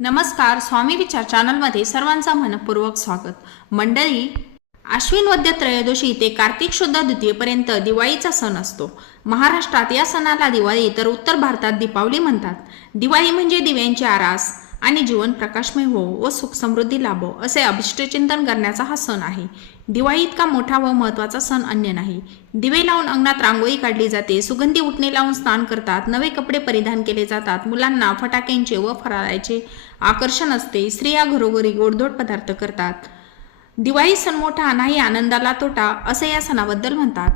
नमस्कार स्वामी विचार चॅनलमध्ये सर्वांचा मनपूर्वक स्वागत. मंडळी आश्विन वद्य त्रयोदशी ते कार्तिक शुद्ध द्वितीयेपर्यंत दिवाळीचा सण असतो. महाराष्ट्रात या सणाला दिवाळी तर उत्तर भारतात दीपावली म्हणतात. दिवाळी म्हणजे दिव्यांची आरास. आणि जीवन प्रकाशमय हो व सुख समृद्धी लाभो असे अभिष्टचिंतन करण्याचा हा सण आहे. दिवाळी इतका मोठा व महत्त्वाचा सण अन्य नाही. दिवे लावून अंगणात रांगोळी काढली जाते सुगंधी उठणे लावून स्नान करतात नवे कपडे परिधान केले जातात मुलांना फटाक्यांचे व फराळाचे आकर्षण असते स्त्रिया घरोघरी गोडधोड पदार्थ करतात. दिवाळी सण मोठा नाही आनंदाला तोटा असे या सणाबद्दल म्हणतात.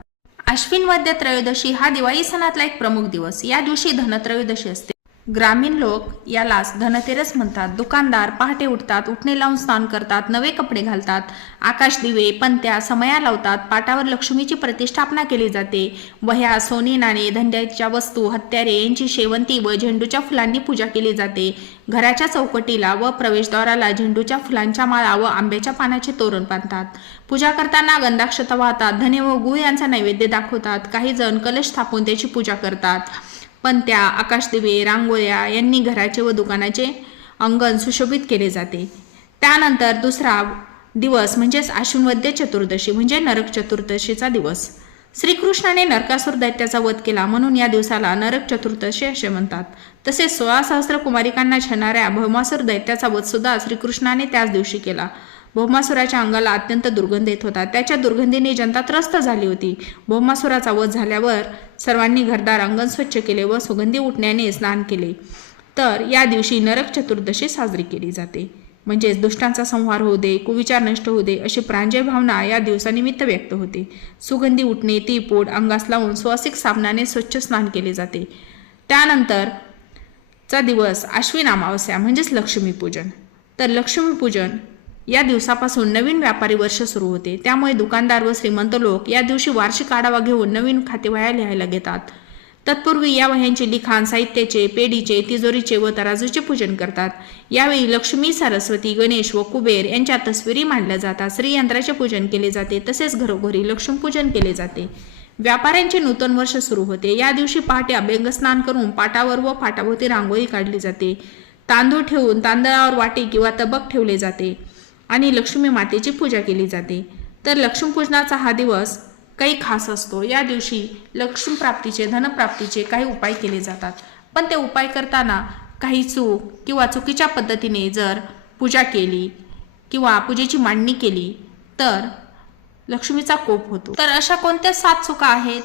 अश्विन वद्य त्रयोदशी हा दिवाळी सणातला एक प्रमुख दिवस. या दिवशी धनत्रयोदशी असते. ग्रामीण लोक यालाच धनतेरस म्हणतात. दुकानदार पहाटे उठतात उठणे लावून स्नान करतात नवे कपडे घालतात. आकाश दिवे पंत्या समया लावतात. पाटावर लक्ष्मीची प्रतिष्ठापना केली जाते. वह्या सोने नाणे धंद्याच्या वस्तू हत्यारे यांची शेवंती व झेंडूच्या फुलांनी पूजा केली जाते. घराच्या चौकटीला व प्रवेशद्वाराला झेंडूच्या फुलांच्या माळा व आंब्याच्या पानाचे तोरण बांधतात. पूजा करताना गंधाक्षता वाहतात. धने व गुळ यांचा नैवेद्य दाखवतात. काही जण कलश स्थापून त्याची पूजा करतात. पंत्या आकाशदिवे रांगोळ्या यांनी घराचे व दुकानाचे अंगण सुशोभित केले जाते. त्यानंतर दुसरा दिवस म्हणजेच आश्विनवद्य चतुर्दशी म्हणजे नरक चतुर्दशीचा दिवस. श्रीकृष्णाने नरकासूर दैत्याचा वध केला म्हणून या दिवसाला नरक चतुर्दशी असे म्हणतात. तसेच सोळा सहस्र कुमारिकांना छळणाऱ्या भौमासूर दैत्याचा वध सुद्धा श्रीकृष्णाने त्याच दिवशी केला. भौमासुराच्या अंगाला अत्यंत दुर्गंध येत होता. त्याच्या दुर्गंधीने जनता त्रस्त झाली होती. भौमासुराचा वध झाल्यावर सर्वांनी घरदार अंगण स्वच्छ केले व सुगंधी उठण्याने स्नान केले. तर या दिवशी नरक चतुर्दशी साजरी केली जाते. म्हणजेच दुष्टांचा संहार होऊ दे कुविचार नष्ट होऊ दे अशी प्रांजय भावना या दिवसानिमित्त व्यक्त होते. सुगंधी उठणे ती पोट अंगास लावून स्वासिक साबणाने स्वच्छ स्नान केले जाते. त्यानंतर चा दिवस आश्विन अमावस्या म्हणजेच लक्ष्मीपूजन. तर लक्ष्मीपूजन या दिवसापासून नवीन व्यापारी वर्ष सुरू होते. त्यामुळे दुकानदार व श्रीमंत लोक या दिवशी वार्षिक आढावा घेऊन नवीन खातेवह्या लिहायला घेतात. तत्पूर्वी या वह्यांचे लिखाण साहित्याचे पेढीचे तिजोरीचे व तराजूचे पूजन करतात. यावेळी लक्ष्मी सरस्वती गणेश व कुबेर यांच्या तस्विरी मांडल्या जातात. श्रीयंत्राचे पूजन केले जाते तसेच घरोघरी लक्ष्मीपूजन केले जाते. व्यापाऱ्यांचे नूतन वर्ष सुरू होते. या दिवशी पहाटे अभ्यंग स्नान करून पाटावर व पाटाभोवती रांगोळी काढली जाते. तांदूळ ठेवून तांदळावर वाटे किंवा तबक ठेवले जाते. आणि लक्ष्मी मातेची पूजा केली जाते. तर लक्ष्मीपूजनाचा हा दिवस काही खास असतो. या दिवशी लक्ष्मीप्राप्तीचे धनप्राप्तीचे काही उपाय केले जातात. पण ते उपाय करताना काही चूक किंवा चुकीच्या पद्धतीने जर पूजा केली किंवा पूजेची मांडणी केली तर लक्ष्मीचा कोप होतो. तर अशा कोणत्या सात चुका आहेत?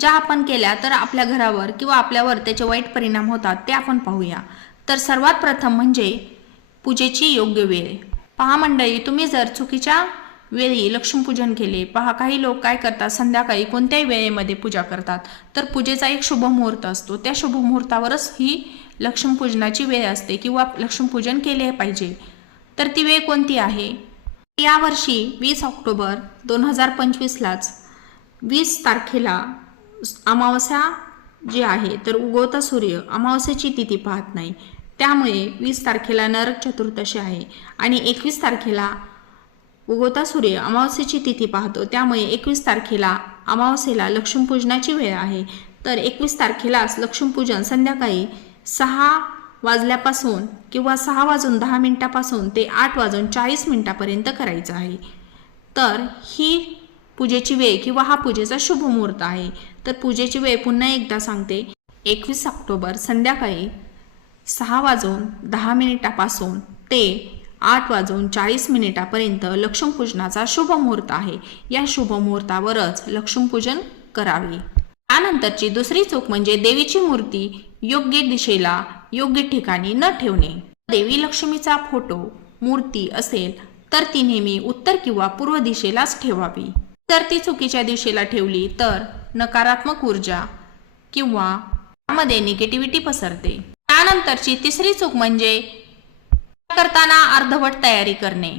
ज्या आपण केल्या तर आपल्या घरावर किंवा आपल्यावर त्याचे वाईट परिणाम होतात ते आपण पाहूया. तर सर्वात प्रथम म्हणजे पूजेची योग्य वेळ. पहा मंडळी तुम्ही जर चुकीच्या वेळी लक्ष्मीपूजन केले पहा काही लोक काय करतात? संध्याकाळी कोणत्याही वेळेमध्ये पूजा करतात. तर पूजेचा एक शुभ मुहूर्त असतो. त्या शुभ मुहूर्तावरच ही लक्ष्मीपूजनाची वेळ असते किंवा लक्ष्मीपूजन केले पाहिजे. तर ती वेळ कोणती आहे? यावर्षी वीस ऑक्टोबर दोन हजार पंचवीसलाच वीस तारखेला अमावस्या जी आहे तर उगवता सूर्य. अमावस्याची तिथी पाहत नाही. त्यामुळे वीस तारखेला नरक चतुर्दशी आहे आणि एकवीस तारखेला उगवता सूर्य अमावस्येची तिथी पाहतो. त्यामुळे एकवीस तारखेला अमावस्येला लक्ष्मीपूजनाची वेळ आहे. तर एकवीस तारखेलाच लक्ष्मीपूजन संध्याकाळी सहा वाजल्यापासून किंवा सहा वाजून दहा मिनटापासून ते आठ वाजून चाळीस मिनटापर्यंत करायचं आहे. तर ही पूजेची वेळ किंवा हा पूजेचा शुभ मुहूर्त आहे. तर पूजेची वेळ पुन्हा एकदा सांगते. एकवीस ऑक्टोबर संध्याकाळी सहा वाजून दहा मिनिटापासून ते आठ वाजून चाळीस मिनिटापर्यंत लक्ष्मीपूजनाचा शुभ मुहूर्त आहे. या शुभ मुहूर्तावरच लक्ष्मीपूजन करावे. त्यानंतरची दुसरी चूक म्हणजे देवीची मूर्ती योग्य दिशेला योग्य ठिकाणी न ठेवणे. देवी लक्ष्मीचा फोटो मूर्ती असेल तर ती नेहमी उत्तर किंवा पूर्व दिशेलाच ठेवावी. तर ती चुकीच्या दिशेला ठेवली तर नकारात्मक ऊर्जा किंवा त्यामध्ये निगेटिव्हिटी पसरते. त्यानंतरची तिसरी चूक म्हणजे करताना अर्धवट तयारी करणे.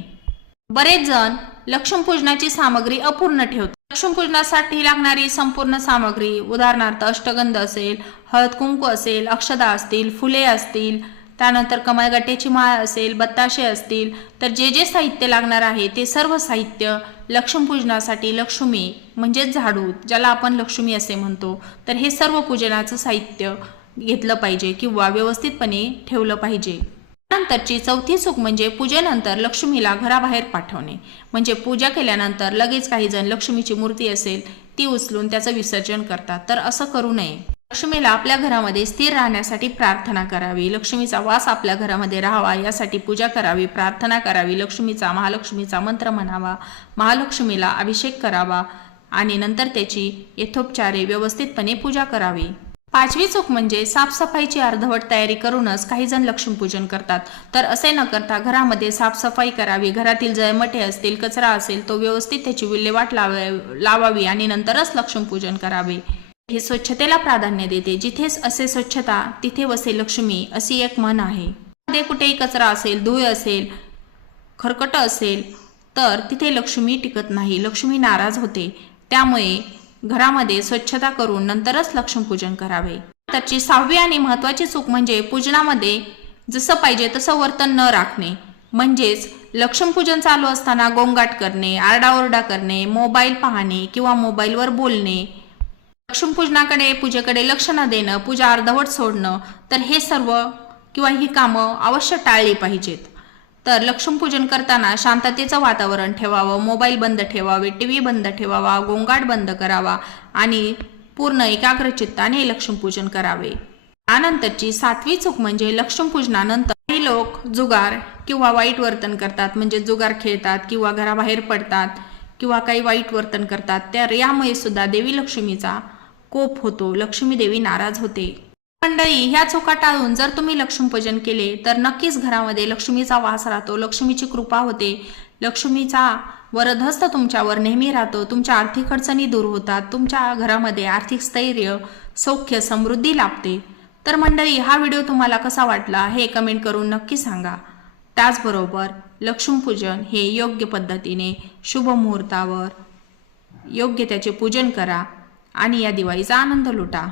बरेच जण लक्ष्मीपूजनाची सामग्री अपूर्ण ठेवतात. लक्ष्मीपूजनासाठी लागणारी संपूर्ण सामग्री उदाहरणार्थ अष्टगंध असेल हळद कुंकू असेल अक्षदा असतील फुले असतील त्यानंतर कमळगट्ट्याची माळ असेल बत्ताशे असतील तर जे जे साहित्य लागणार आहे ते सर्व साहित्य लक्ष्मीपूजनासाठी लक्ष्मी म्हणजेच झाडू ज्याला आपण लक्ष्मी असे म्हणतो. तर हे सर्व पूजनाचं साहित्य घेतलं पाहिजे किंवा व्यवस्थितपणे ठेवलं पाहिजे. नंतरची चौथी चूक म्हणजे पूजेनंतर लक्ष्मीला घराबाहेर पाठवणे. म्हणजे पूजा केल्यानंतर लगेच काही जण लक्ष्मीची मूर्ती असेल ती उचलून त्याचं विसर्जन करतात. तर असं करू नये. लक्ष्मीला आपल्या घरामध्ये स्थिर राहण्यासाठी प्रार्थना करावी. लक्ष्मीचा वास आपल्या घरामध्ये राहावा. यासाठी पूजा करावी प्रार्थना करावी. लक्ष्मीचा महालक्ष्मीचा मंत्र म्हणावा. महालक्ष्मीला अभिषेक करावा आणि नंतर त्याची यथोपचारे व्यवस्थितपणे पूजा करावी. पाचवी चूक म्हणजे साफसफाईची अर्धवट तयारी करूनच काही जण लक्ष्मीपूजन करतात. तर असे न करता घरामध्ये साफसफाई करावी घरातील जळमटे असतील कचरा असेल तो व्यवस्थित त्याची विल्हेवाट लावा लावावी आणि नंतरच लक्ष्मीपूजन करावे. हे स्वच्छतेला प्राधान्य देते. जिथेच असे स्वच्छता तिथे वसे लक्ष्मी अशी एक म्हण आहे. मध्ये कुठेही कचरा असेल धुळ असेल खरकट असेल तर तिथे लक्ष्मी टिकत नाही. लक्ष्मी नाराज होते. त्यामुळे घरामध्ये स्वच्छता करून नंतरच लक्ष्मीपूजन करावे. त्याची सहावी आणि महत्वाची चूक म्हणजे पूजनामध्ये जसं पाहिजे तसं वर्तन न राखणे. म्हणजेच लक्ष्मीपूजन चालू असताना गोंगाट करणे आरडाओरडा करणे मोबाईल पाहणे किंवा मोबाईलवर बोलणे. लक्ष्मीपूजनाकडे पूजेकडे लक्ष न देणं पूजा अर्धवट सोडणं तर हे सर्व किंवा ही कामं अवश्य टाळली पाहिजेत. तर लक्ष्मीपूजन करताना शांततेचं वातावरण ठेवावं मोबाईल बंद ठेवावे टी व्ही बंद ठेवावा गोंगाट बंद करावा आणि पूर्ण एकाग्रचित्ताने लक्ष्मीपूजन करावे. त्यानंतरची सातवी चूक म्हणजे लक्ष्मीपूजनानंतर काही लोक जुगार किंवा वाईट वर्तन करतात म्हणजे जुगार खेळतात किंवा घराबाहेर पडतात किंवा काही वाईट वर्तन करतात तर यामुळे सुद्धा देवी लक्ष्मीचा कोप होतो लक्ष्मी देवी नाराज होते. मंडळी ह्या चुका टाळून जर तुम्ही लक्ष्मीपूजन केले तर नक्कीच घरामध्ये लक्ष्मीचा वास राहतो लक्ष्मीची कृपा होते. लक्ष्मीचा वरदहस्त तुमच्यावर नेहमी राहतो तुमच्या आर्थिक अडचणी दूर होतात तुमच्या घरामध्ये आर्थिक स्थैर्य सौख्य समृद्धी लाभते. तर मंडळी हा व्हिडिओ तुम्हाला कसा वाटला हे कमेंट करून नक्की सांगा. त्याचबरोबर लक्ष्मीपूजन हे योग्य पद्धतीने शुभ मुहूर्तावर योग्य त्याचे पूजन करा आणि या दिवाळीचा आनंद लुटा.